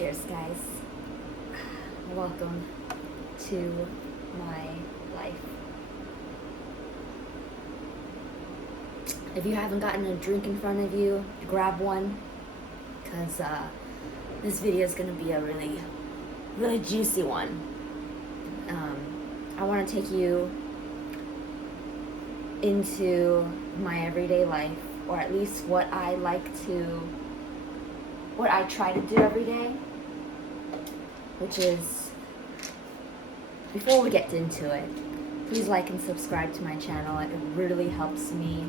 Cheers, guys. Welcome to my life. If you haven't gotten a drink in front of you, grab one, because this video is going to be a really juicy one. I want to take you into my everyday life, or at least what I try to do every day, which is, before we get into it, please like and subscribe to my channel. It really helps me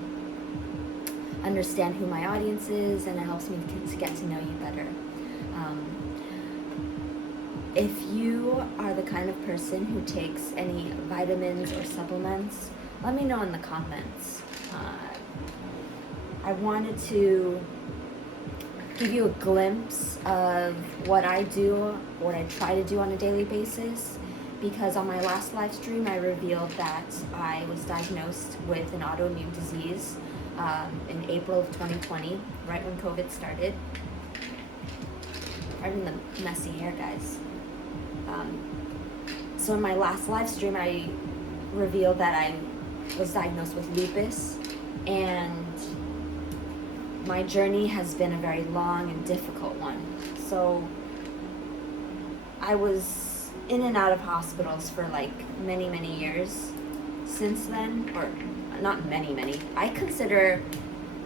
understand who my audience is, and it helps me to get to know you better. If you are the kind of person who takes any vitamins or supplements, let me know in the comments. I wanted to give you a glimpse of what I do, what I try to do on a daily basis, because on my last live stream I revealed that I was diagnosed with an autoimmune disease in April of 2020, right when COVID started. Pardon the messy hair, guys. So in my last live stream I revealed that I was diagnosed with lupus, and my journey has been a very long and difficult one. So I was in and out of hospitals for like many years since then, or not many. I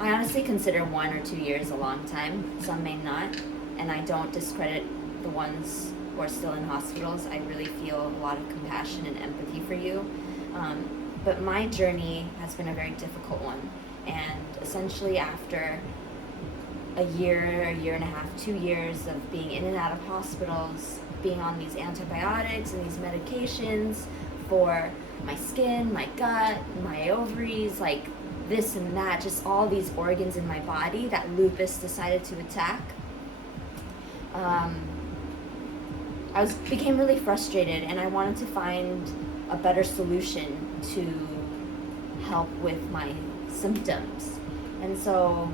honestly consider 1 or 2 years a long time. Some may not, and I don't discredit the ones who are still in hospitals. I really feel a lot of compassion and empathy for you. But my journey has been a very difficult one. And essentially after a year and a half, 2 years of being in and out of hospitals, being on these antibiotics and these medications for my skin, my gut, my ovaries, like this and that, just all these organs in my body that lupus decided to attack, I became really frustrated, and I wanted to find a better solution to help with my symptoms. And so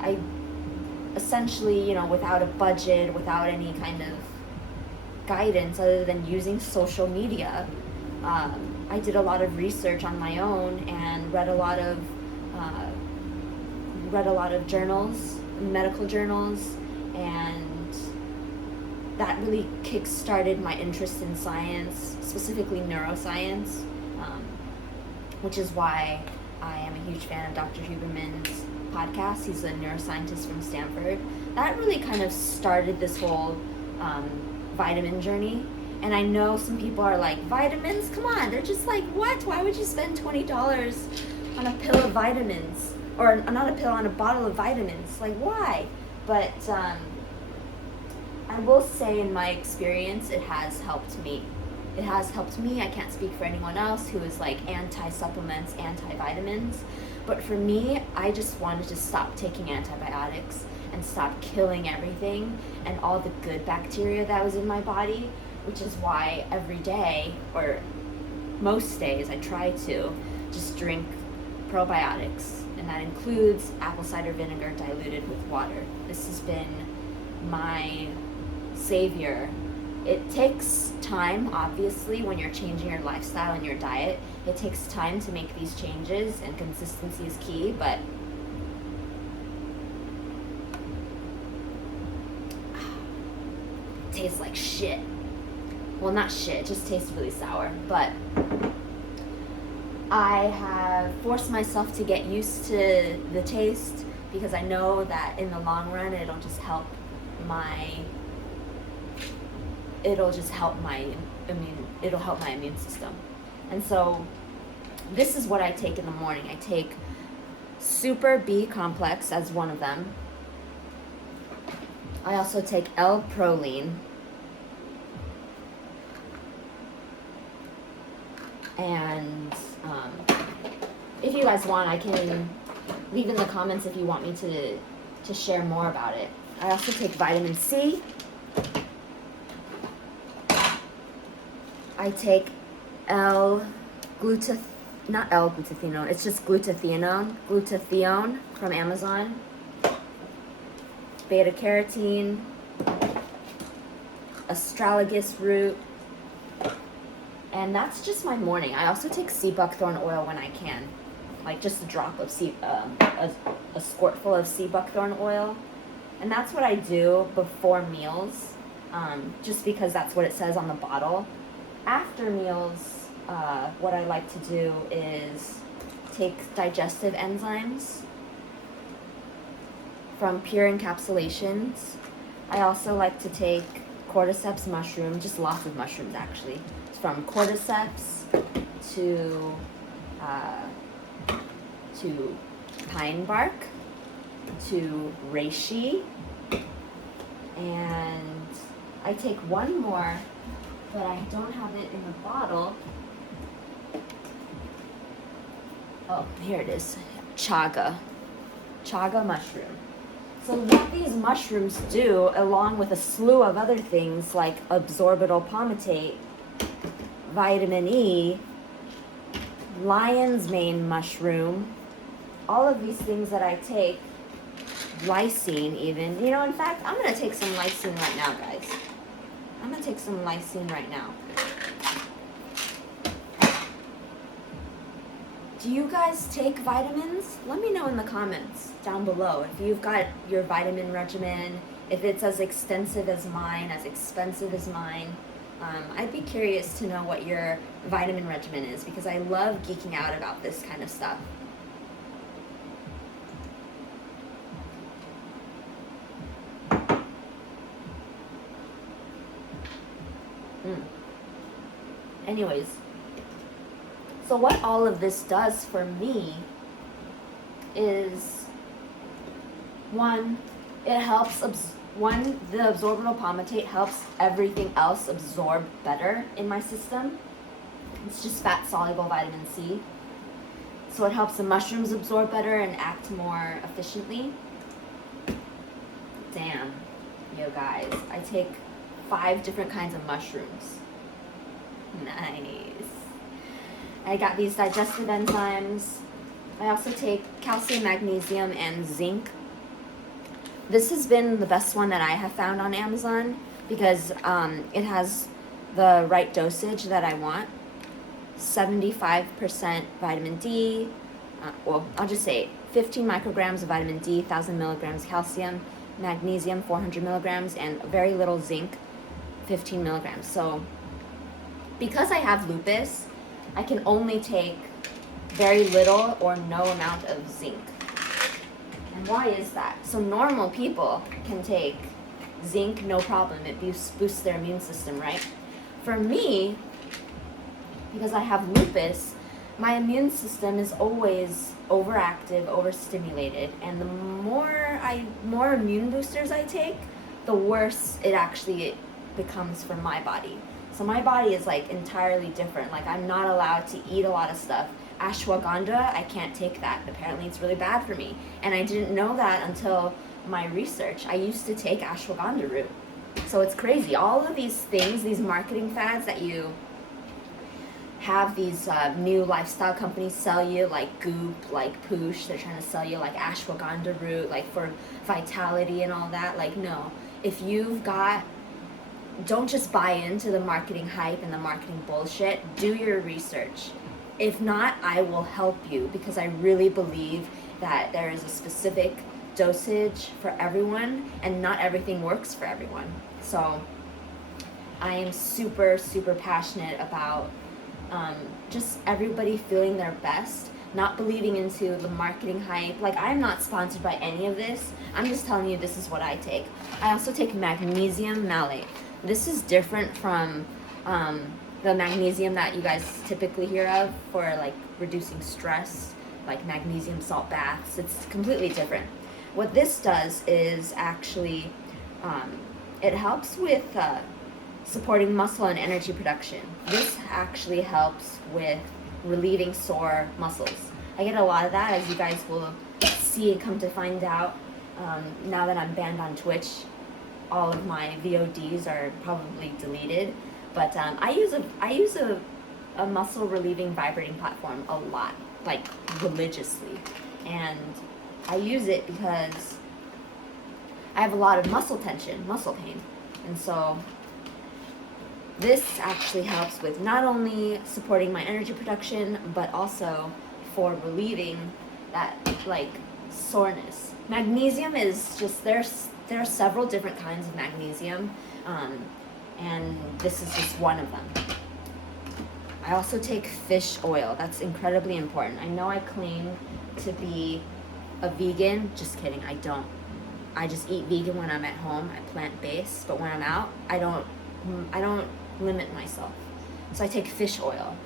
I essentially, without a budget, without any kind of guidance other than using social media, I did a lot of research on my own and read a lot of journals, medical journals, and that really kick-started my interest in science, specifically neuroscience, which is why I am a huge fan of Dr. Huberman's podcast. He's a neuroscientist from Stanford. That really kind of started this whole vitamin journey. And I know some people are like, vitamins? Come on, they're just like, what? Why would you spend $20 on a pill of vitamins? Or not a pill, on a bottle of vitamins? Like, why? But I will say, in my experience, it has helped me. It has helped me. I can't speak for anyone else who is like anti-supplements, anti-vitamins. But for me, I just wanted to stop taking antibiotics and stop killing everything and all the good bacteria that was in my body, which is why every day, or most days, I try to just drink probiotics. And that includes apple cider vinegar diluted with water. This has been my savior. It takes time, obviously, when you're changing your lifestyle and your diet. It takes time to make these changes, and consistency is key, but it tastes like shit. Well, not shit, it just tastes really sour, but I have forced myself to get used to the taste, because I know that in the long run it'll help my immune system. And so this is what I take in the morning. I take Super B complex as one of them. I also take L-proline. And if you guys want, I can leave in the comments if you want me to share more about it. I also take vitamin C. I take not L-glutathione, it's just glutathione from Amazon. Beta carotene, astragalus root, and that's just my morning. I also take sea buckthorn oil when I can, like just a drop of a squirtful of sea buckthorn oil, and that's what I do before meals, just because that's what it says on the bottle. After meals, what I like to do is take digestive enzymes from Pure Encapsulations. I also like to take cordyceps mushroom, just lots of mushrooms actually. It's from cordyceps to pine bark to reishi, and I take one more, but I don't have it in the bottle. Oh, here it is. Chaga mushroom. So what these mushrooms do, along with a slew of other things like absorbital palmitate, vitamin E, lion's mane mushroom, all of these things that I take, lysine even, in fact, I'm going to take some lysine right now, guys. I'm going to take some lysine right now. Do you guys take vitamins? Let me know in the comments down below if you've got your vitamin regimen, if it's as extensive as mine, as expensive as mine. I'd be curious to know what your vitamin regimen is, because I love geeking out about this kind of stuff. Anyways, so what all of this does for me is, one, it helps, the absorbital palmitate helps everything else absorb better in my system. It's just fat-soluble vitamin C. So it helps the mushrooms absorb better and act more efficiently. Damn, yo guys, I take 5 different kinds of mushrooms. Nice. I got these digestive enzymes. I also take calcium, magnesium, and zinc. This has been the best one that I have found on Amazon because it has the right dosage that I want. 75% vitamin D, well, I'll just say 15 micrograms of vitamin D, 1,000 milligrams calcium, magnesium, 400 milligrams, and very little zinc, 15 milligrams. So because I have lupus, I can only take very little or no amount of zinc. And why is that? So normal people can take zinc, no problem. It boosts their immune system, right? For me, because I have lupus, my immune system is always overactive, overstimulated, and the more immune boosters I take, the worse it actually becomes for my body. So my body is like entirely different. Like I'm not allowed to eat a lot of stuff. Ashwagandha, I can't take that. Apparently it's really bad for me. And I didn't know that until my research. I used to take ashwagandha root. So it's crazy. All of these things, these marketing fads that you have, these new lifestyle companies sell you, like Goop, like Poosh, they're trying to sell you like ashwagandha root, like for vitality and all that. Like no, if you've got, don't just buy into the marketing hype and the marketing bullshit. Do your research. If not, I will help you, because I really believe that there is a specific dosage for everyone and not everything works for everyone. So I am super, super passionate about just everybody feeling their best, not believing into the marketing hype. Like I'm not sponsored by any of this. I'm just telling you this is what I take. I also take magnesium malate. This is different from the magnesium that you guys typically hear of for like reducing stress, like magnesium salt baths. It's completely different. What this does is actually, it helps with supporting muscle and energy production. This actually helps with relieving sore muscles. I get a lot of that, as you guys will see, come to find out. Now that I'm banned on Twitch, all of my VODs are probably deleted. But I use a muscle relieving vibrating platform a lot, like religiously. And I use it because I have a lot of muscle tension, muscle pain. And so this actually helps with not only supporting my energy production, but also for relieving that like soreness. Magnesium is just, there are several different kinds of magnesium, and this is just one of them. I also take fish oil. That's incredibly important. I know I claim to be a vegan. Just kidding, I don't. I just eat vegan when I'm at home. I plant-based, but when I'm out, I don't limit myself. So I take fish oil.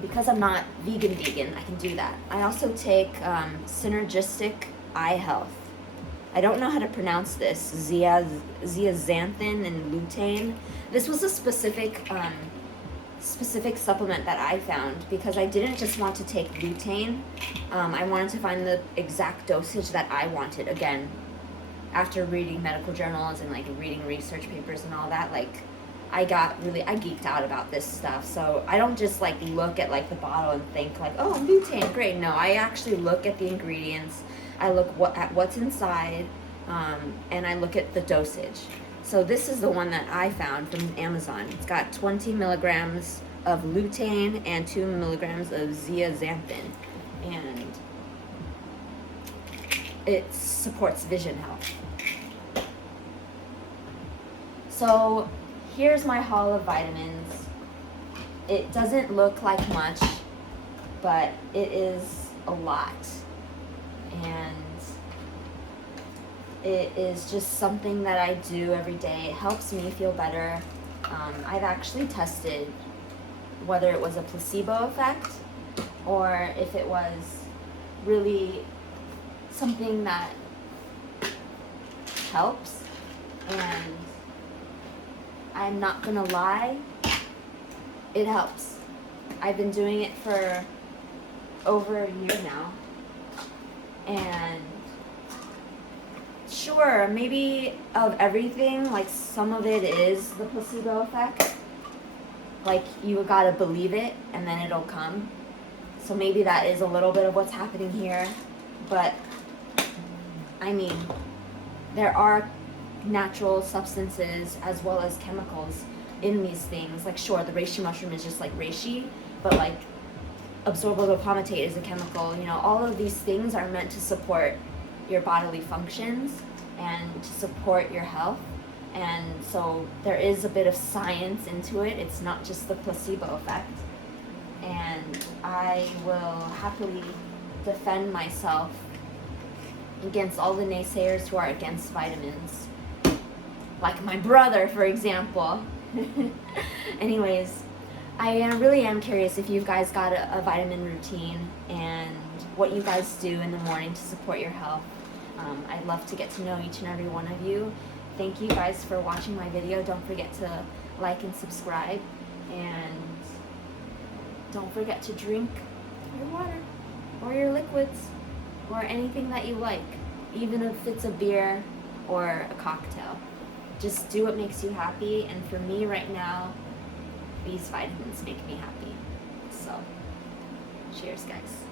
Because I'm not vegan, I can do that. I also take synergistic eye health. I don't know how to pronounce this. Zeaxanthin and lutein. This was a specific supplement that I found because I didn't just want to take lutein. I wanted to find the exact dosage that I wanted. Again, after reading medical journals and like reading research papers and all that, like I geeked out about this stuff. So I don't just like look at like the bottle and think like, oh, lutein, great. No, I actually look at the ingredients. I look at what's inside, and I look at the dosage. So this is the one that I found from Amazon. It's got 20 milligrams of lutein and 2 milligrams of zeaxanthin, and it supports vision health. So here's my haul of vitamins. It doesn't look like much, but it is a lot. And it is just something that I do every day. It helps me feel better. I've actually tested whether it was a placebo effect or if it was really something that helps. And I'm not gonna lie, it helps. I've been doing it for over a year now. And sure, maybe of everything, like some of it is the placebo effect. Like you gotta believe it and then it'll come. So maybe that is a little bit of what's happening here. But I mean, there are natural substances as well as chemicals in these things. Like sure, the reishi mushroom is just like reishi, but like absorbable palmitate is a chemical. You know, all of these things are meant to support your bodily functions and to support your health. And so there is a bit of science into it. It's not just the placebo effect. And I will happily defend myself against all the naysayers who are against vitamins. Like my brother, for example. Anyways, I really am curious if you guys got a vitamin routine and what you guys do in the morning to support your health. I'd love to get to know each and every one of you. Thank you guys for watching my video. Don't forget to like and subscribe. And don't forget to drink your water or your liquids or anything that you like, even if it's a beer or a cocktail. Just do what makes you happy. And for me right now, these vitamins make me happy. So, cheers, guys.